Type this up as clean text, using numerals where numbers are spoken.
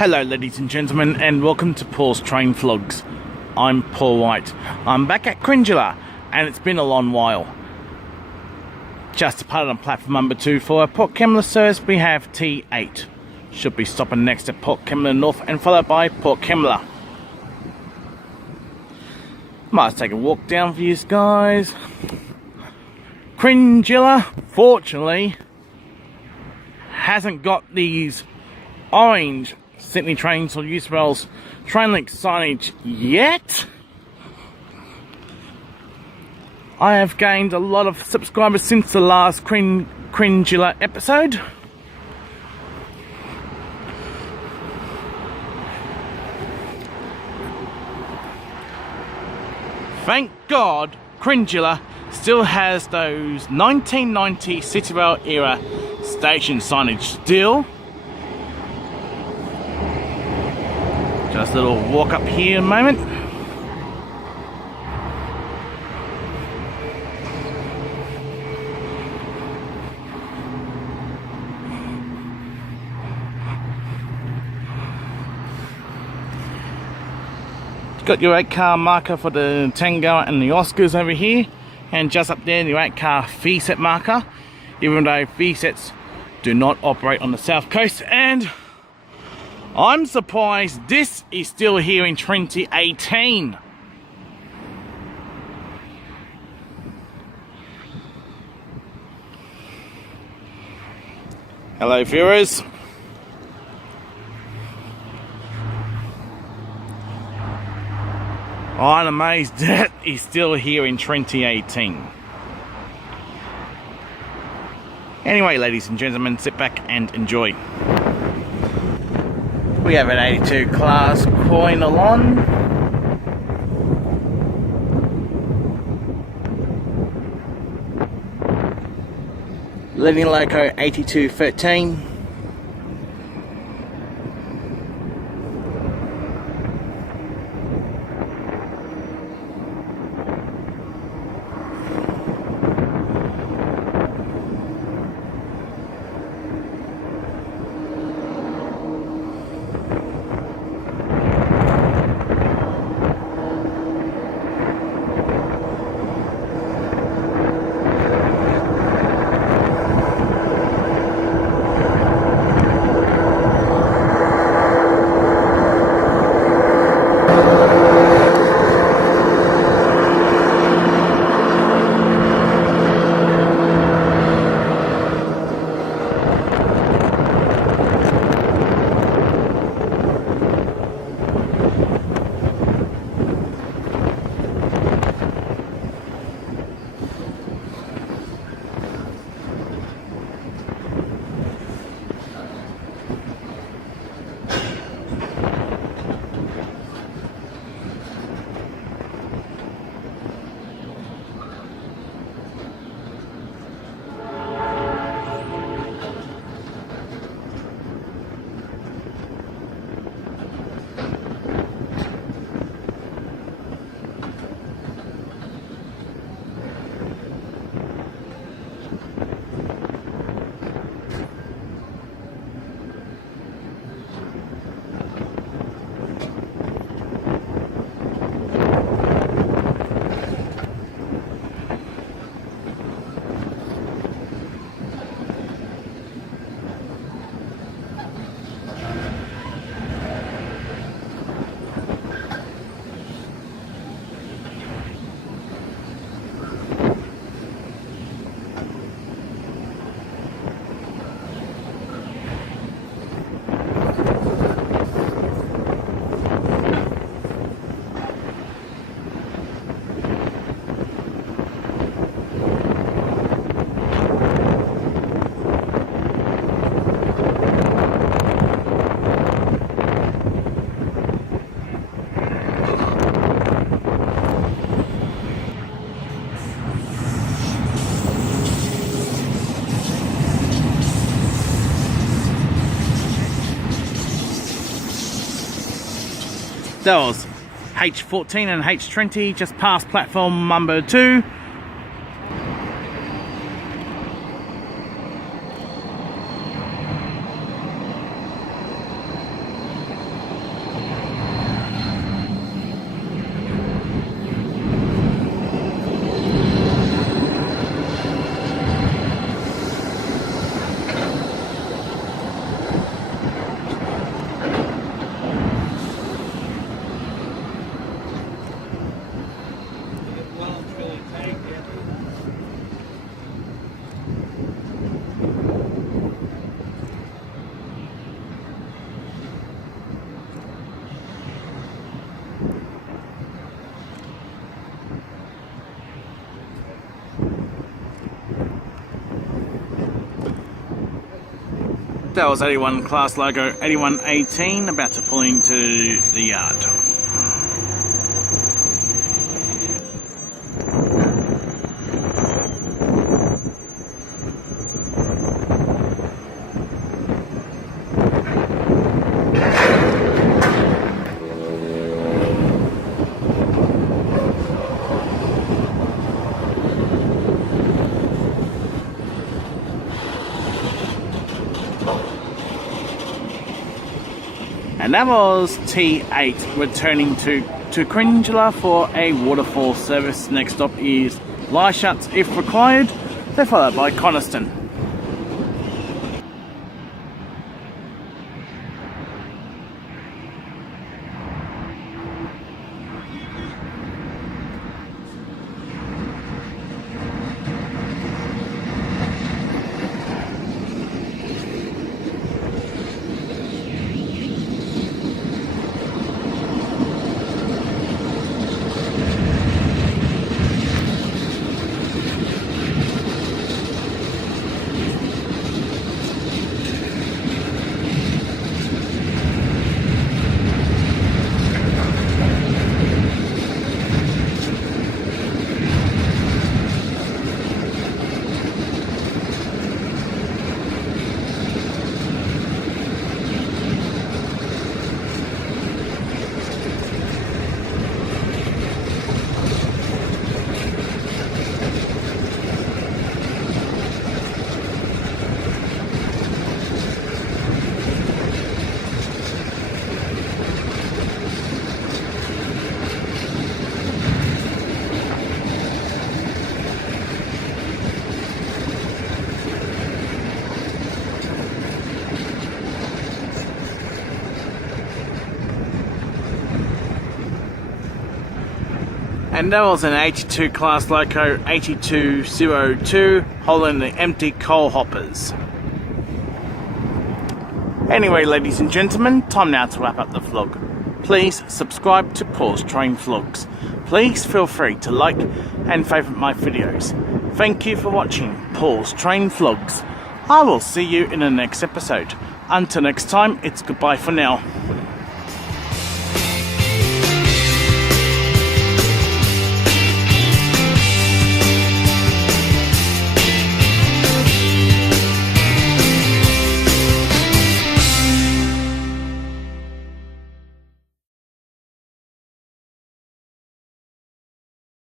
Hello ladies and gentlemen, and welcome to Paul's Train Vlogs. I'm Paul White. I'm back at Cringila, and it's been a long while. Just departed on platform number 2 for Port Kembla service. We have T8. Should be stopping next at Port Kembla North and followed by Port Kembla. Might take a walk down for you guys. Cringila, fortunately, hasn't got these orange Sydney Trains or Uswell's Trainlink signage yet. I have gained a lot of subscribers since the last Cringila episode. Thank God Cringila still has those 1990 City Rail era station signage still. Just a little walk up here in a moment. Got your 8-car marker for the Tango and the Oscars over here, and just up there your 8-car fee set marker, even though fee sets do not operate on the south coast. And I'm surprised this is still here in 2018. Hello viewers. I'm amazed that is still here in 2018. Anyway, ladies and gentlemen, sit back and enjoy. We have an 82 class coin along. Living Loco 8213. That was H14 and H20 just past platform number 2. That was 81 class logo 8118 about to pull into the yard. And that was T8 returning to Cringila for a waterfall service. Next stop is Leichhardt if required. They're followed by Coniston. And that was an 82 class loco 8202 hauling the empty coal hoppers. Anyway, ladies and gentlemen, time now to wrap up the vlog. Please subscribe to Paul's Train Vlogs. Please feel free to like and favourite my videos. Thank you for watching Paul's Train Vlogs. I will see you in the next episode. Until next time, it's goodbye for now.